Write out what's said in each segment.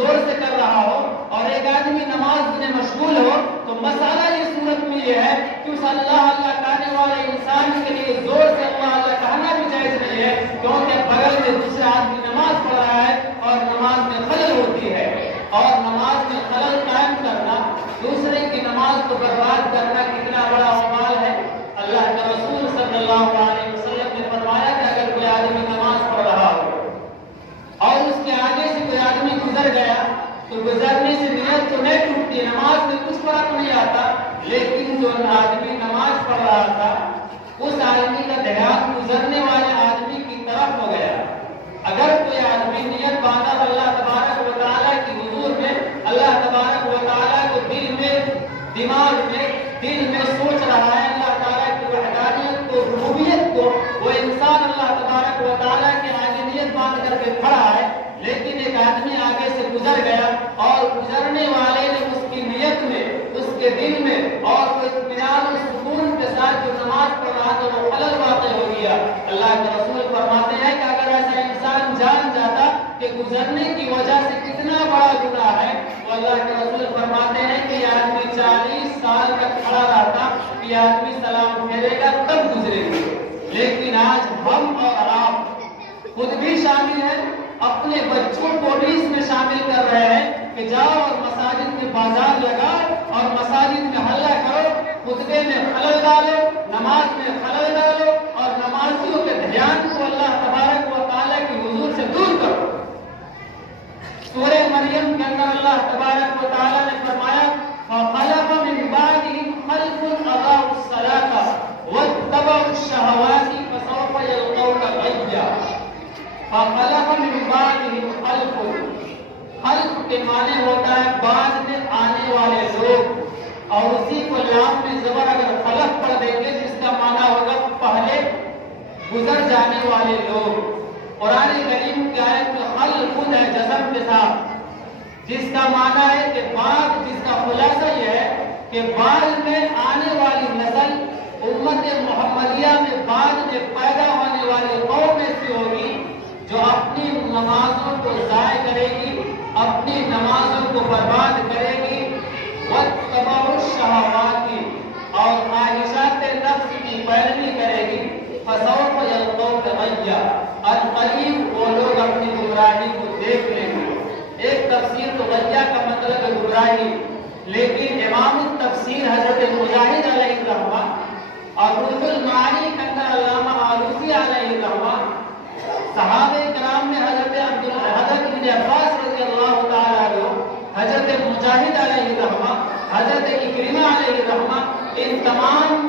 زور سے کر رہا ہو اور ایک آدمی نماز میں مشغول ہو تو مسئلہ یہ صورت میں یہ ہے کہ اس اللہ اللہ کہنے والے انسان کے لیے زور سے اللہ اللہ کہنا بھی جائز نہیں ہے، کیونکہ بغل میں دوسرا آدمی نماز پڑھ رہا ہے اور نماز میں خلل ہوتی ہے، اور نماز میں خلل قائم کرنا، دوسرے کی نماز کو برباد کرنا کتنا بڑا وبال ہے۔ اللہ کے رسول صلی اللہ علیہ وسلم نے فرمایا کہ اگر کوئی آدمی نماز پڑھ رہا ہو اور اس کے آگے سے کوئی آدمی گزر گیا تو گزرنے سے نیت تو نہیں ٹوٹتی، نماز میں کچھ فرق نہیں آتا، لیکن جو آدمی نماز پڑھ رہا تھا اس آدمی کا دھیان گزرنے والے آدمی کی طرف ہو گیا۔ اگر کوئی آدمی نیت باندھا اللہ تبارک و تعالیٰ کی حضور میں، اللہ تبارک و تعالیٰ کو دل میں دماغ میں دل میں سوچ رہا ہے اللہ تعالیٰ کی وحدانیت کو ربوبیت کو، وہ انسان اللہ تبارک و تعالیٰ کے آگے نیت باندھ کر کے کھڑا ہے، لیکن ایک آدمی آگے سے گزر گیا اور گزرنے والے نے اس کی نیت میں، اس کے دل میں اور اطمینان و سکون کے ساتھ جو نماز پڑھ رہا تو وہ خلل واقع ہو گیا۔ اللہ کے رسول فرماتے ہیں کہ اگر ایسا انسان جان جاتا کہ گزرنے کی وجہ سے کتنا بڑا گناہ ہے، تو اللہ کے رسول فرماتے ہیں کہ یہ آدمی 40 سال تک کھڑا رہتا، یہ آدمی سلام پھیرے گا تب گزرے گی۔ لیکن آج ہم اور آپ خود بھی شامل ہیں، اپنے بچوں کو بھی اس میں شامل کر رہے ہیں کہ جاؤ اور مساجد میں بازار لگاؤ اور مساجد میں حلہ کرو، خطبے میں خلل ڈالو، نماز میں خلل ڈالو اور نمازیوں کے دھیان کو اللہ تبارک و تعالیٰ کی حضور سے دور کرو۔ سورہ مریم کے اندر اللہ تبارک و تعالیٰ نے فرمایا فَخَلَفَ مِن بَعْدِهِمْ خَلْفٌ أَضَاعُوا الصَّلَاةَ وَاتَّبَعُوا الشَّهَوَاتِ فَسَوْفَ يَلْقَوْنَ غَيًّا۔ فَخَلَفَ مِن بَعْدِهِمْ خَلْفٌ، خلف کے معنی ہوتا ہے بعد میں آنے والے لوگ، اور اسی کو لام میں زبر اگر خلف پڑھ دیں گے جس کا معنی ہوگا پہلے گزر جانے والے لوگ۔ قرآن کریم کی آیت میں خلف ہے جزم کے ساتھ، جس کا معنی ہے کہ بعد، جس کا خلاصہ یہ ہے کہ بعد میں آنے والی نسل امت محمدیہ میں بعد میں پیدا ہونے والی قوم ایسی ہوگی جو اپنی نمازوں کو ضائع کرے گی، اپنی نمازوں کو برباد کرے گی، وَاتَّبَعُوا الشَّهَوَاتِ اور خواہشات نفس کی پیروی کرے گی، فَسَوْفَ يَلْقَوْنَ غَيًّا، عنقریب وہ لوگ اپنی گمراہی کو دیکھ لیں گے۔ ایک تفسیر تو غیّا کا مطلب ہے گمراہی، لیکن امام التفسیر حضرت مجاہد علیہ الرحمہ اور روح المعانی کے اندر علامہ آلوسی علیہ الرحمہ، صحابہ کرام میں حضرت ابن عباس رضی اللہ تعالیٰ عنہ، حضرت مجاہد علیہ الرحمہ، حضرت اکرمہ علیہ الرحمہ، ان تمام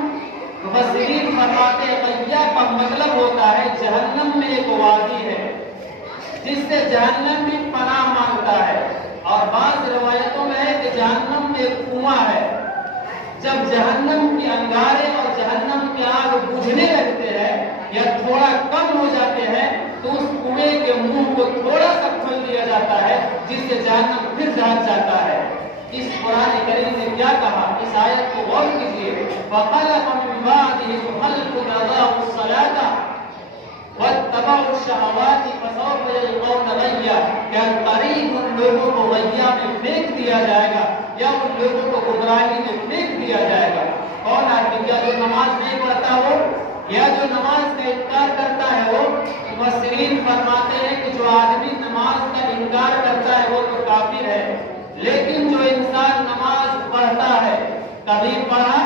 مفسرین فرماتے ہیں غیّا کا مطلب ہوتا ہے جہنم میں ایک وادی ہے جس سے جہنم بھی پناہ مانگتا ہے، اور بعض روایتوں میں ہے کہ جہنم میں ایک کنواں ہے، جب جہنم کی انگارے اور جہنم کی آگ بجھنے لگتے ہیں یا تھوڑا کم ہو جاتے ہیں تو اس کنویں کے منہ کو تھوڑا سا کھول دیا جاتا ہے جس سے جہنم پھر جھانک جاتا ہے۔ اس قرآن کریم نے کیا کہا، اس آیت کو غور کیجیے، فَخَلَفَ مِن بَعْدِهِمْ خَلْفٌ أَضَاعُوا الصَّلَاةَ وَاتَّبَعُوا الشَّهَوَاتِ فَسَوْفَ يَلْقَوْنَ غَيًّا، کہ قریب ان لوگوں کو غیّا میں پھینک دیا جائے گا یا ان لوگوں کو گمراہی میں پھینک دیا جائے گا۔ کون آدمی؟ کیا جو نماز نہیں پڑھتا ہو یا جو نماز کا انکار کرتا ہے وہ؟ مفسرین فرماتے ہیں کہ جو آدمی نماز کا انکار کرتا ہے وہ تو کافر ہے، لیکن جو انسان نماز پڑھتا ہے، کبھی پڑھا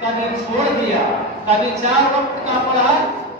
کبھی چھوڑ دیا، کبھی 4 وقت کا پڑھا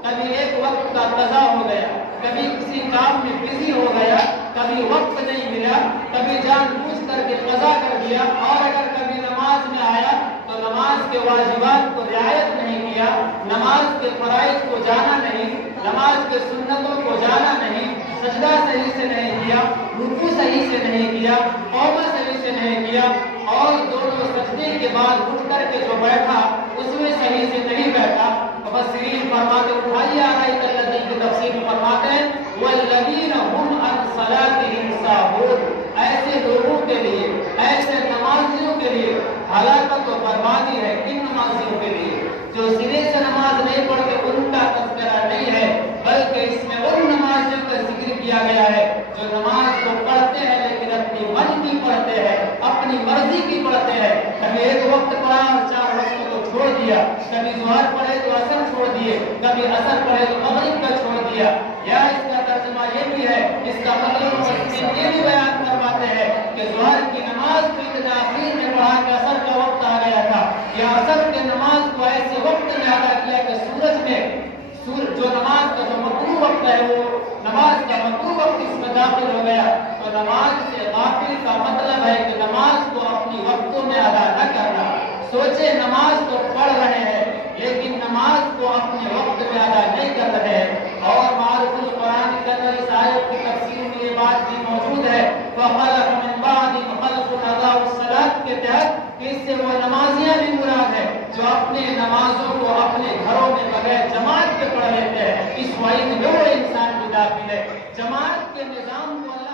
کبھی 1 وقت کا قضا ہو گیا، کبھی کسی کام میں بزی ہو گیا، کبھی وقت نہیں ملا، کبھی جان بوجھ کر کے قضا کر دیا، اور اگر کبھی نماز میں آیا تو نماز کے واجبات کو رعایت نہیں کیا، نماز کے فرائض کو جانا نہیں، نماز کے سنتوں کو جانا نہیں، سجدہ صحیح سے نہیں کیا، رکوع صحیح سے نہیں کیا، قومہ صحیح سے نہیں کیا، اور دونوں سجدے کے بعد اٹھ کر کے جو بیٹھا اس میں صحیح سے نہیں بیٹھا۔ مفسرین فرماتے اٹھائیے آیت الذین کی تفسیر میں فرماتے ہیں والذین هم عن صلاتهم ساہون، ایسے لوگوں کے لیے، ایسے نمازیوں کے لیے ہلاکت و بربادی ہے۔ کن نمازیوں کے لیے؟ جو سرے سے نماز نہیں پڑھتے ان کا تذکرہ نہیں ہے، بلکہ اس میں ان نمازیوں کا ذکر کیا گیا ہے جو نماز کو پڑھتے ہیں لیکن اپنی پڑھتے ہیں، اپنی مرضی کی پڑھتے ہیں، کبھی ایک وقت پڑھا اور 4 وقتوں کو چھوڑ دیا، کبھی ظہر پڑھے تو عصر چھوڑ دیے، کبھی عصر پڑھے تو مغرب کا چھوڑ دیا، یا اس کا ترجمہ یہ بھی ہے، اس کا مطلب یہ بھی بیان فرماتے ہیں کہ ظہر کی نماز کو اتنا آخر میں پڑھا کہ عصر کا وقت آ گیا تھا، یا عصر کی نماز کو ایسے وقت میں ادا کیا کہ سورج میں جو نماز کا جو مکروہ وقت ہے وہ نماز کا مکروہ وقت اس میں داخل ہو گیا، تو نماز سے غافل کا مطلب ہے کہ نماز کو اپنی وقتوں میں ادا نہ کرنا۔ سوچے نماز تو پڑھ رہے ہیں لیکن نماز کو اپنے وقت میں ادا نہیں کر رہے ہیں، اور معروف القرآن کے اندر اس آیت کی تفسیر میں یہ بات بھی موجود ہے، وَخَلَفَ مِن بَعْدِهِمْ خَلْفٌ أَضَاعُوا الصَّلَاةَ کے تحت، کہ اس سے وہ نمازیاں بھی مراد ہے جو اپنے نمازوں کو اپنے گھروں میں بغیر جماعت کے پڑھ لیتے ہیں، اس وعید میں وہ انسان بھی داخل ہے۔ جماعت کے نظام کو اللہ